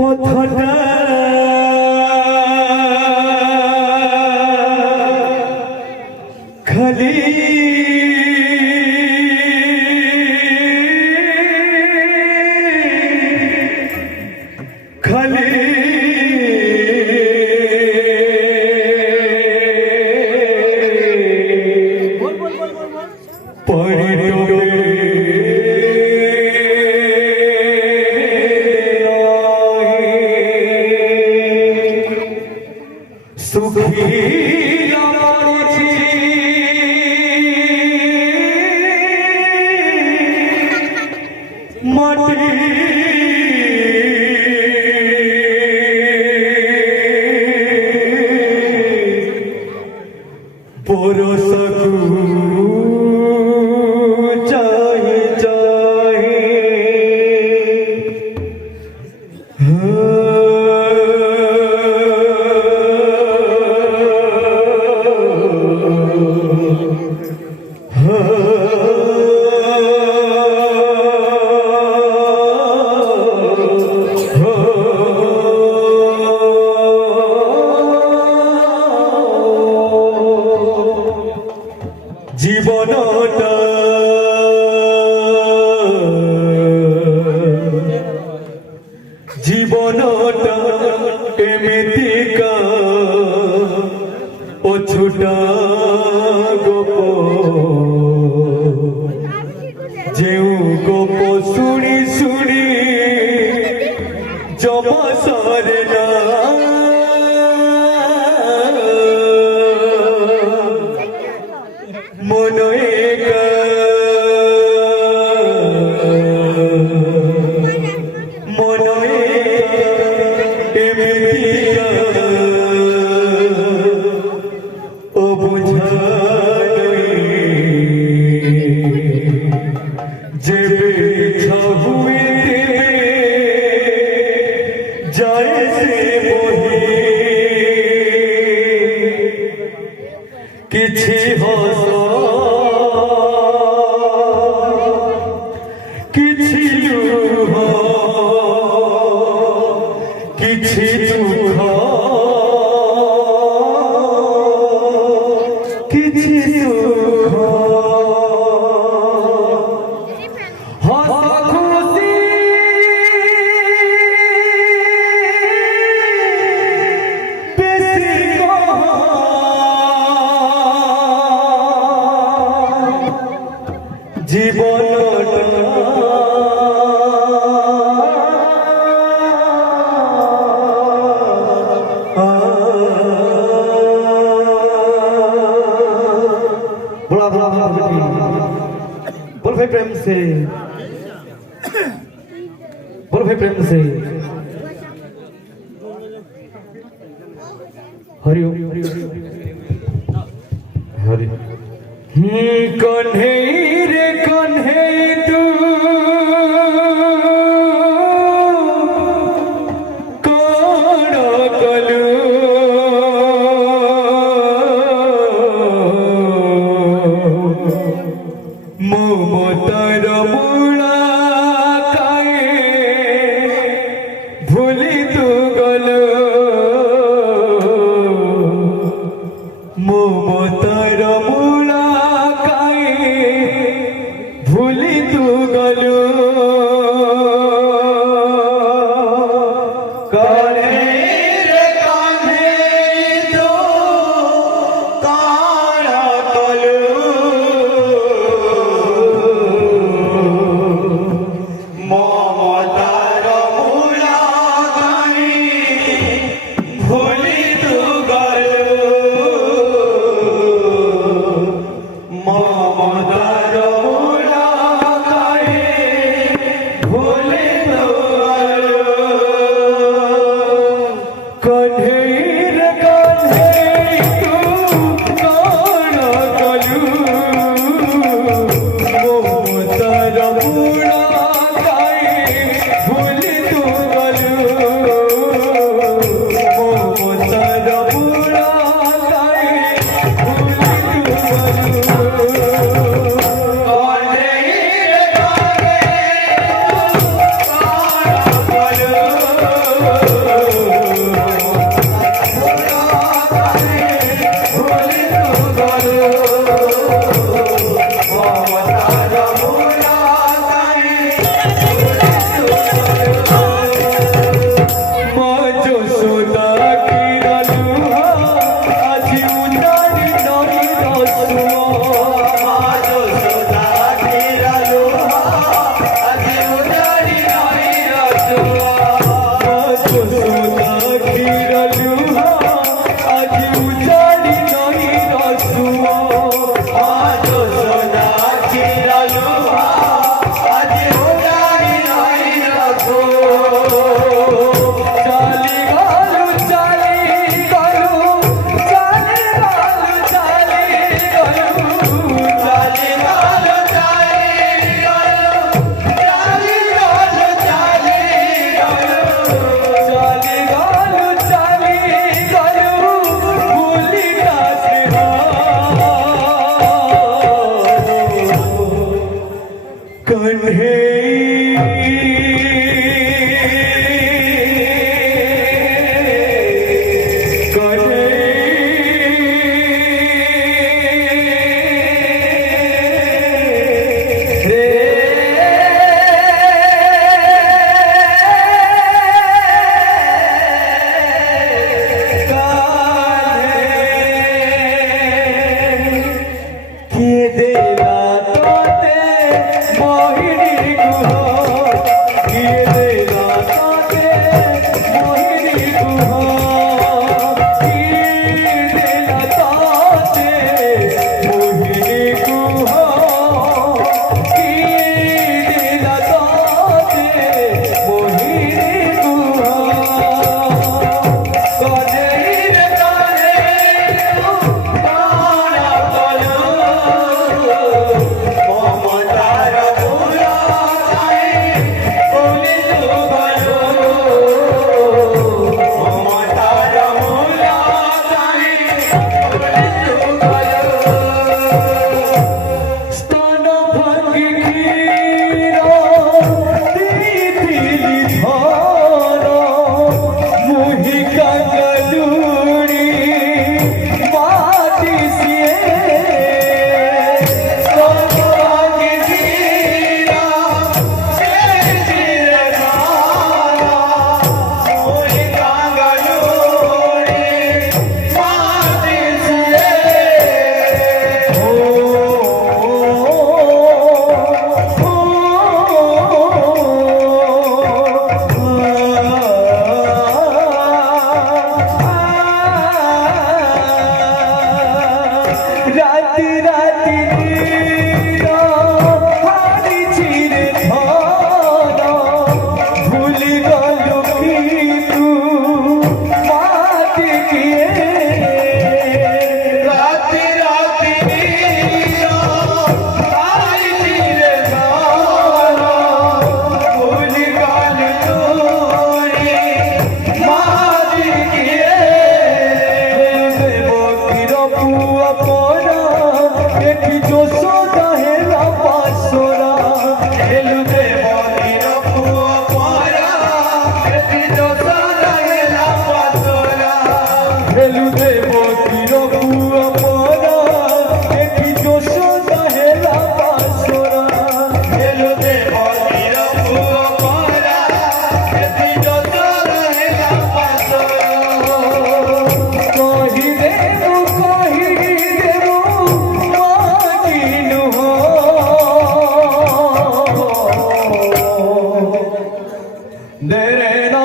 পথটা খালি খালি জীবনটা জীবনটা এমিতিকা পছুটা গোপ যেউ গোপ শুনি শুনি জমা সারে না किछि हस किछि दुख किछि दुख किछि सुख हस खुशी बेसी জীবনটা बोला बोला बोल भाई प्रेम से बोल भाई प्रेम से हरि ओम हरि कन्हे रे कन्हे तू कौन कलू ममतार मूला काए भूली तू गलो ममतार मूला भूली तू गलो ভুলি গলু কিন্তু মাটি গিয়ে রাতি রাতি আইলে গানা ভুলি গলু তোরে মাটি গিয়ে দেবকীর পুয়া পরা দেখি যশোদা হেলা পাশরা এলু দেবকীর পুয়া পরা দেখি যশোদা হেলা পাশরা এলু দেবকীর পুয়া পরা দেখি যশোদা হেলা পাশরা এলু দেবকীর পুয়া পরা দেখি যশোদা হেলা পাশরা কহি দেবো মাটিনু হো দেরে না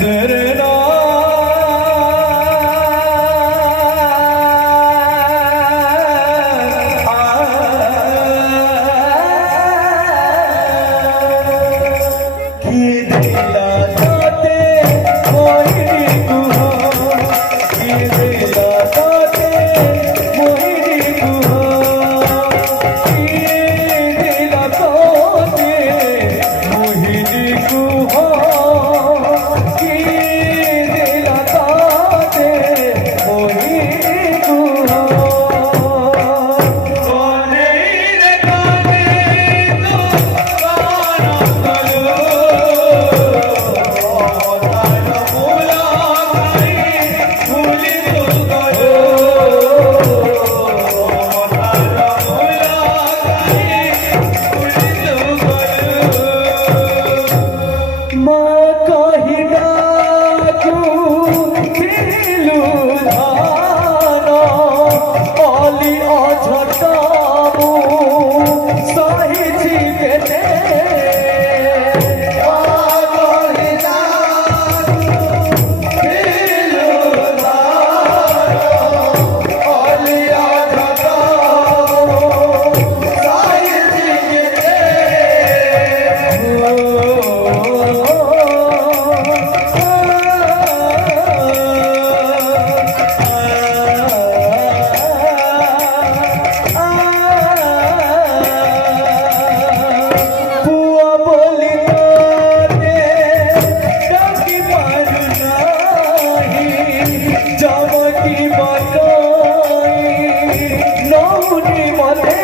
দেরে না কি দিলা তাতে মোহিনী গুহা কি দিলা তাতে মোহিনী গুহা কি দিলা তাতে মোহিনী গুহা কি দিলা তাতে মোহিনী গুহা কানে রে কানে তো কানা মা কহিনা তু দিলু ধান অলি অঝটামু সহিছি বেদে মা কহিনা দিলু ধান অলি অঝটামু সহিছি পুয়া বলি তোরে ডাকি পারু নাহি জমকি বটই নৌনি মতে